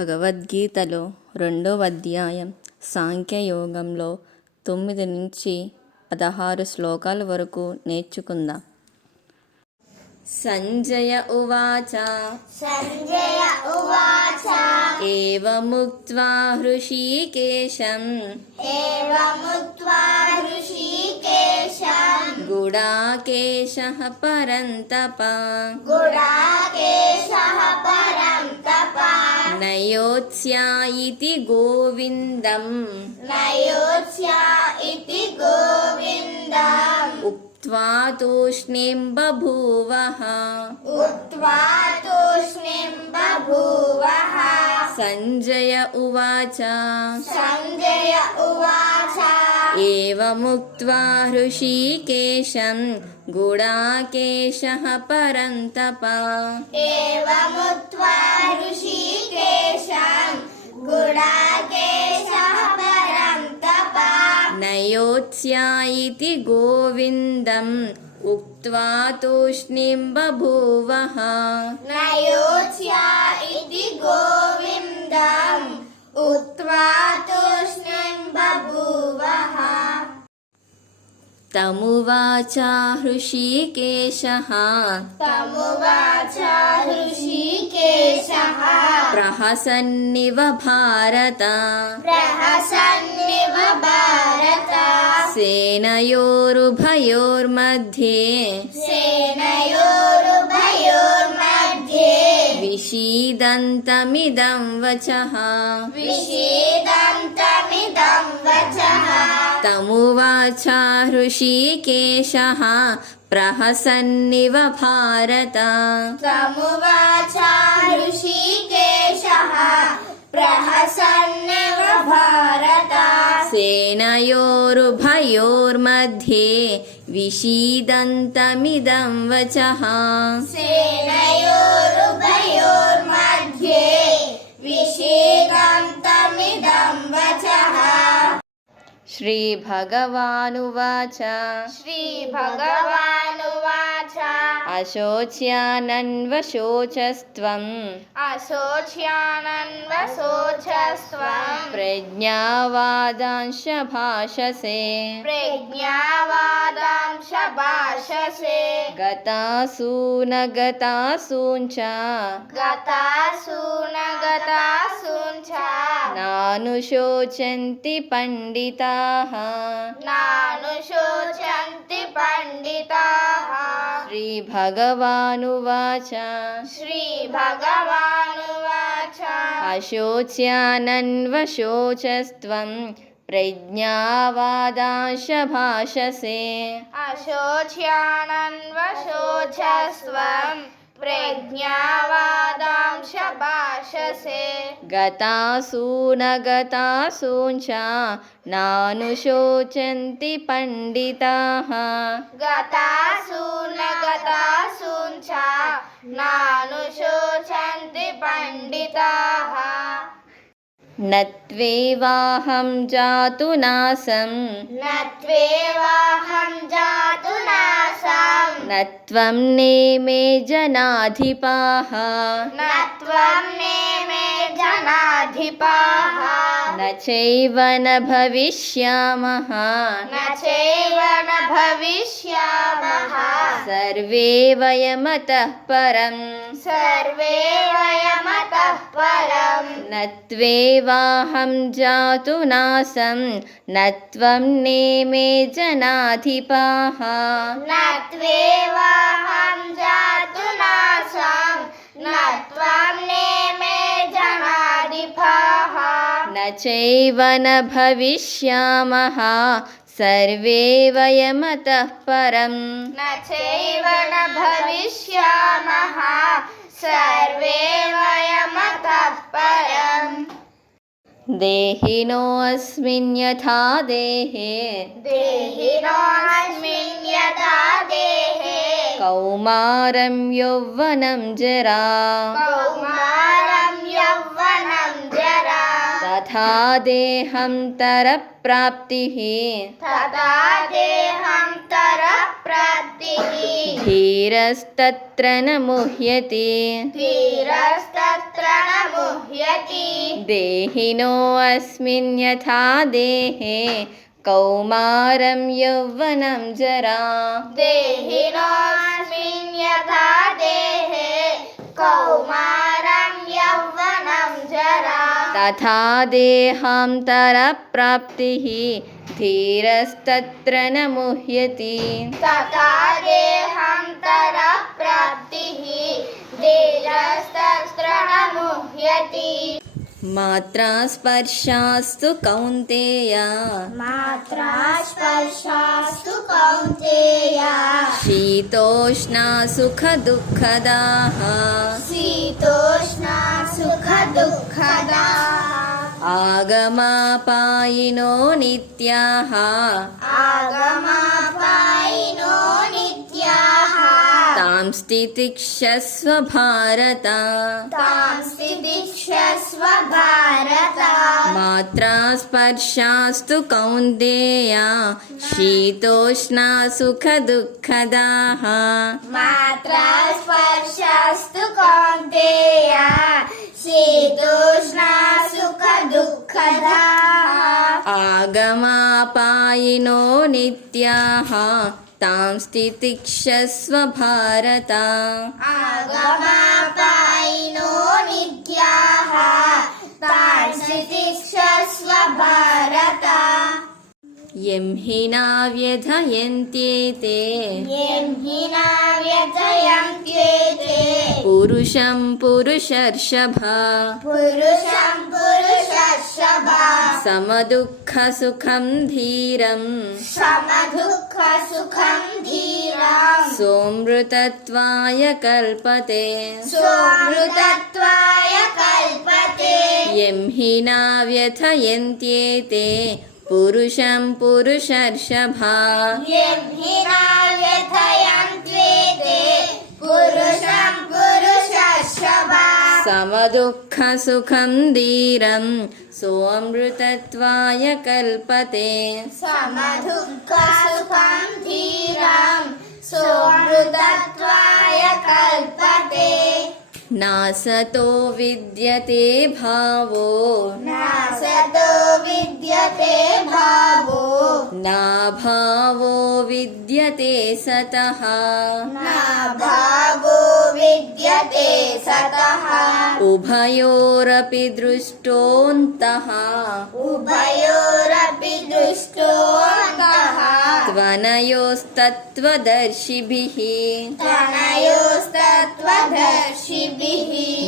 భగవద్గీతలో 2వ అధ్యాయం సాంఖ్యయోగంలో 9 నుంచి 16 శ్లోకాల వరకు నేర్చుకుందాం. సంజయ ఉవాచ ఏవముక్త్వా హృషీకేశం గుడాకేశః పరంతప నయోత్స్యా ఇతి గోవిందం ఉక్త్వా తూష్ణీం బభూవః. సంజయ ఉవాచ ఏవముక్త్వా హృషీకేశం గుడాకేశః పరంతప నయోత్స్యా ఇతి గోవిందం ఉక్త్వా తూష్ణీం బభూవః. తమువాచ హృషీకేశః ప్రహసన్నివ భారత సేనయోరుభయోర్मध्ये విషీదంతమిదం వచః. తమువాచ హృషీకేశః ప్రహసన్నివ భారత సేనయోరుభయోర్मध्ये విషీదంతమిదం వచః. శ్రీభగవానువాచ అశోచ్యానన్వశోచస్త్వం ప్రజ్ఞావాదాంశ భాషసే గతాసూనగతాసూంచ నానుశోచంతి పండితాః. శ్రీభగవానువాచ అశోచ్యానన్వశోచస్త్వం ప్రజ్ఞావాదాంశ భాషసే గతాసూనగతాసూంచ నానుశోచంతి పండితాః. నత్వేవాహం జాతు నాసం నత్వం నేమే జనాధిపాః. నచైవ న భవిష్యామః సర్వే వయమతః పరం. నత్వేవాహం జాతు నాసం నత్వం నేమే జనాధిపాః. నచైవ న భవిష్యామః సర్వే వయమతః పరం. దేహినోऽస్మిన్ యథా దేహే కౌమారం యౌవనం జరా तथा देहं तरप्राप्तिः धीरस्तत्र न मुह्यति देहिनोऽस्मिन् यथा देहे कौमारं यौवनं जरा तथा देहान्तरप्राप्तिः धीरस्तत्र न मुह्यति मात्रा स्पर्शास्तु कौन्तेय शीतोष्णा सुखदुःखदाः आगमापायिनो नित्याः तां स्थितिक्षस्व भारत मात्रा स्पर्शास्तु कौन्तेय शीतोष्णा सुखदुःखदाः आगमापायिनो नित्याः तां स्थितिक्षस्व भारत यं हि न व्यथयन्त्येते पुरुषं पुरुषर्षभ समदुःखसुखं धीरं सोऽमृतत्वाय कल्पते यं हि न व्यथयन्त्येते पुरुषं पुरुषर्षभ समदुःखसुखं धीरं सोऽमृतत्वाय कल्पते नासतो विद्यते भावो नाभावो विद्यते सतः उभयोरपि दृष्टोऽन्तः त्वनयोस्तत्त्वदर्शिभिः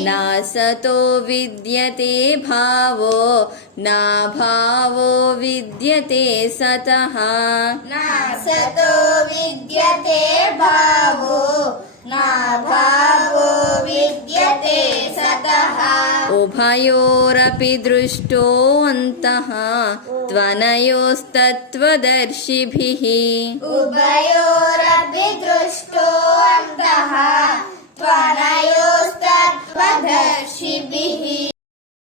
नासतो विद्यते भावो नाभावो विद्यते सतः उभयोरपि दृष्टोऽन्तः त्वनयोस्तत्त्वदर्शिभिः